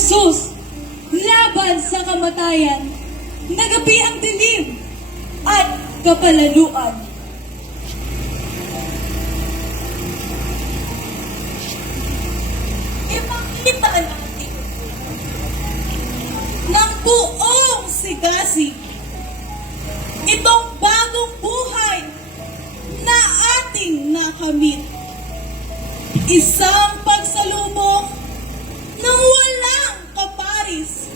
Jesus laban sa kamatayan, nagabi ang dilim at kapalaluan. Ipakita natin ng buong sigasig itong bagong buhay na ating nakamit. Isang pagsalubong ng walang kaparis,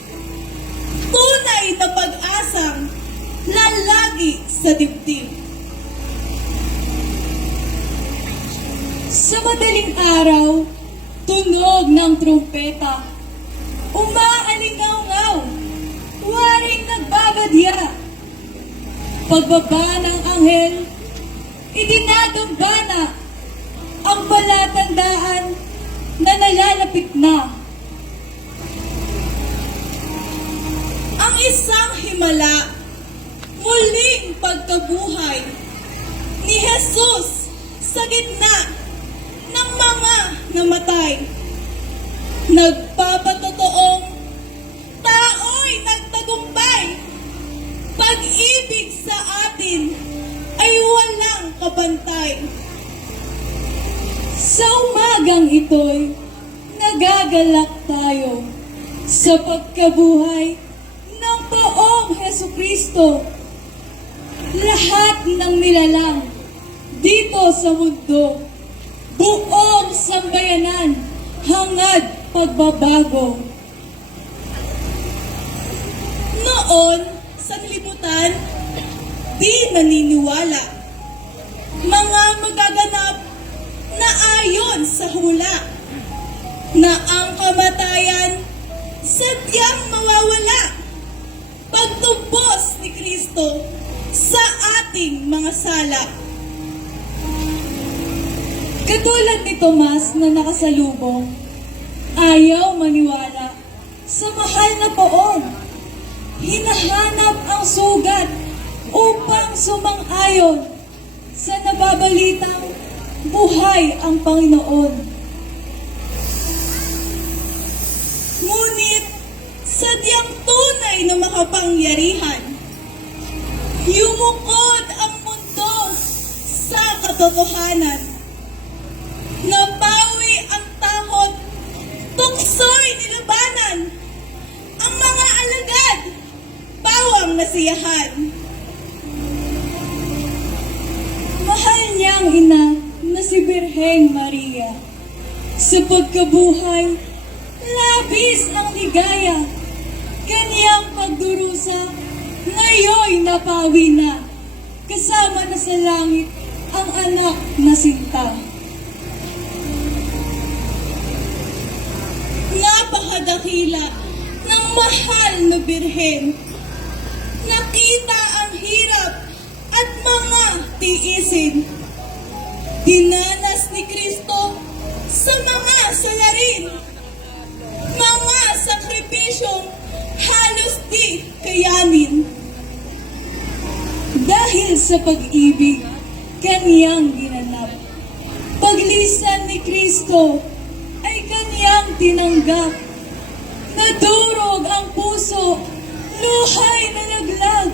tunay na pag-asang lalagi sa dibdib. Sa madaling araw, tunog ng trumpeta, umaalingaw-ngaw, waring nagbabadya. Pagbaba ng anghel, idinadambana ang palatandaan na nalalapit na. Ang isang himala, muling pagkabuhay ni Jesus sa gitna ng mga namatay. Nagpapatotoong tao'y nagtagumpay. Pag-ibig sa atin ay walang kabantay. Sa umagang ito'y nagagalak tayo sa pagkabuhay ng Poong Hesukristo. Lahat ng nilalang dito sa mundo, buong sambayanan, hangad pagbabago. Noon, sa libutan, di naniniwala. Mga magaganap na ayon sa hula, na ang kamatayan sadyang mawawala pagtubos ni Kristo sa ating mga sala. Katulad ni Tomas na nakasalubong, ayaw maniwala sa mahal na Poong. Hinahanap ang sugat upang sumang-ayon sa nababalitang buhay ang Panginoon. Ngunit sadyang tunay na makapangyarihan, yumukod ang mundo sa katotohanan. Napawi ang takot, tukso'y nilabanan, ang mga alagad, bawang nasiyahan. Mahal niyang ina na si Birheng Maria, sa pagkabuhay, labis ang ligaya, kaniyang pagdurusa, ngayoy napawi na, kasama na sa langit ang anak na sinta. Napakadakila ng mahal na Birhen. Nakita ang hirap at mga tiisin. Dinanas ni Kristo sa mga salarin, mga sakripisyong halos di kayanin. Dahil sa pag-ibig, kaniyang ginanap. Paglisan ni Kristo ay kaniyang tinanggap. Nadurog ang puso, luhay na naglag.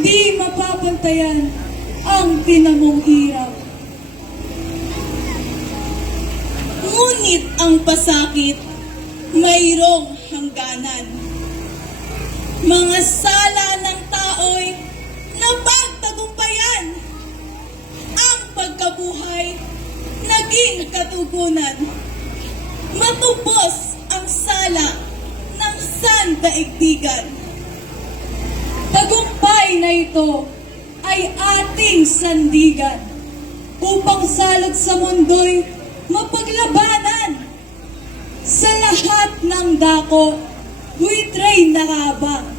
Di mapapantayan ang tinamong hirap. Ngunit ang pasakit, mayroong hangganan. Mga sala ng tao'y napagtagumpayan. Ang pagkabuhay, naging katugunan. Matubos ang sala ng sandaigdigan. Tagumpay na ito ay ating sandigan upang salot sa mundo'y mapaglabanan. Sa lahat ng dako, buitra'y nakabang.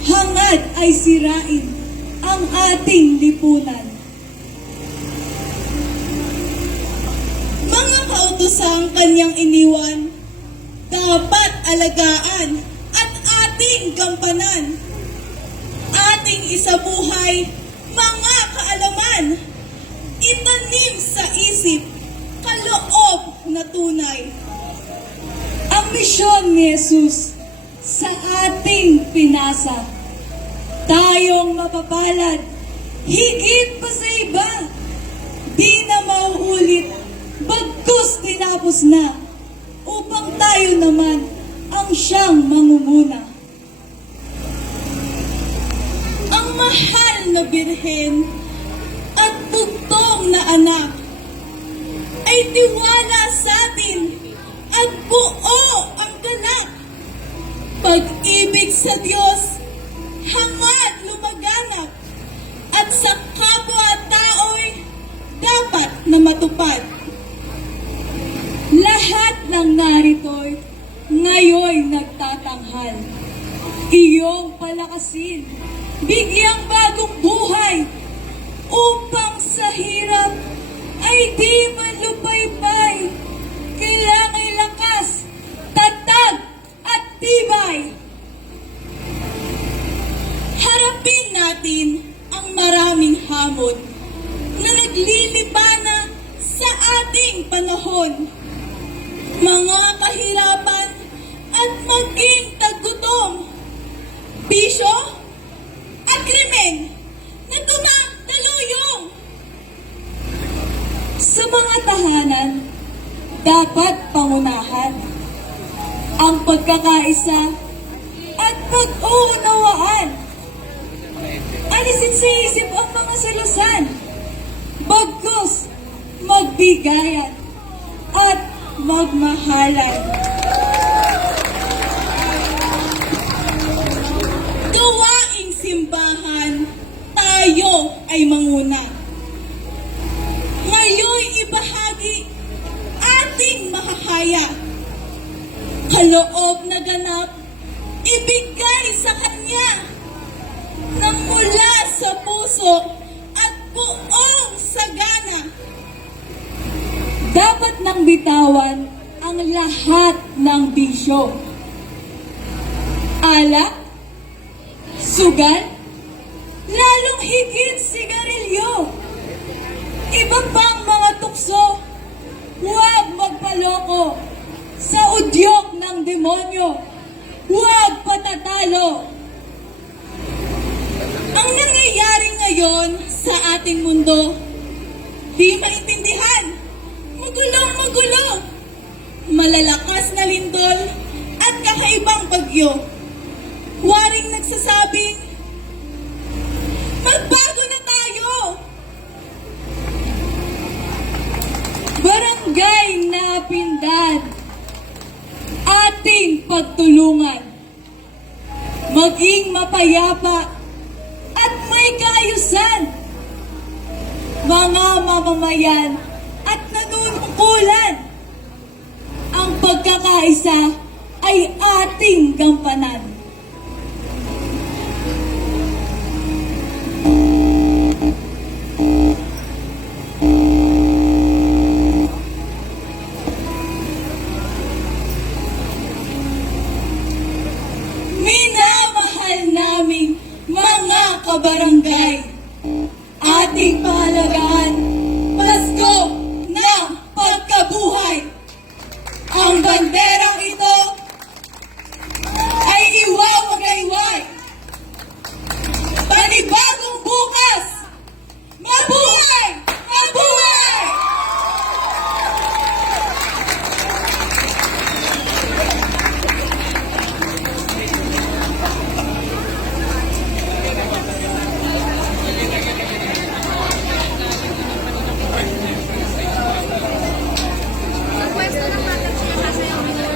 Hangad ay sirain ang ating lipunan. Mga kautosang kanyang iniwan, dapat alagaan at ating gampanan. Ating isabuhay, mga kaalaman, itanim sa isip, kaloob na tunay. Ang misyon ni Jesus sa ating pinasa. Tayong mapapalad, higit pa sa iba. Di na mauulit, bagkus tinapos na, upang tayo naman ang siyang mangunguna. Ang mahal na birhen at bugtong na anak ay tiwala sa atin at buo ang galak. Pag-ibig sa Diyos, hangad lumaganap, at sa kapwa-tao'y dapat na matupad. Lahat ng narito'y ngayon nagtatanghal. Iyong palakasin, bigyang bagong buhay, upang sa hirap ay di malupaypay. Kailangan lakas, tatag at tibay. Harapin natin ang maraming hamon na naglilibana sa ating panahon. Mga kahirapan at maging tagutom, bisyo at krimen na tumataloyong. Sa mga tahanan, dapat pangunahan ang pagkakaisa at pag-uunawaan. Alisin sa isip ang mga salusan, bagkus magbigayan at magmahalan. Gawaing simbahan, tayo ay manguna. Ngayon ibahagi ating mahahaya. Kaloob na ganap, ibigay sa Kanya nang mula sa puso at buong sagana. Dapat nang bitawan ang lahat ng bisyo. Alak, sugal, lalong higit sigarilyo. Iba pang mga tukso, huwag magpaloko sa udyok ng demonyo. Huwag patatalo. Ang nangyayari ngayon sa ating mundo, di maintindihan. Magulong-magulo. Malalakas na lindol at kakaibang bagyo. Waring nagsasabing, magbago na tayo. Barangay Napindad, ating pagtulungan. Maging mapayapa at may kaayusan. Mga mamamayan at nanunungkulan, ang pagkakaisa ay ating gampanan. Minamahal naming mga kabarangay, ating pahalagaan, Pasko ng pagkabuhay. Ang banderang ito ay iwawagayway. Panibagong bukas, mabuhay! Mabuhay! Pwesto ng matag siya sasayaw.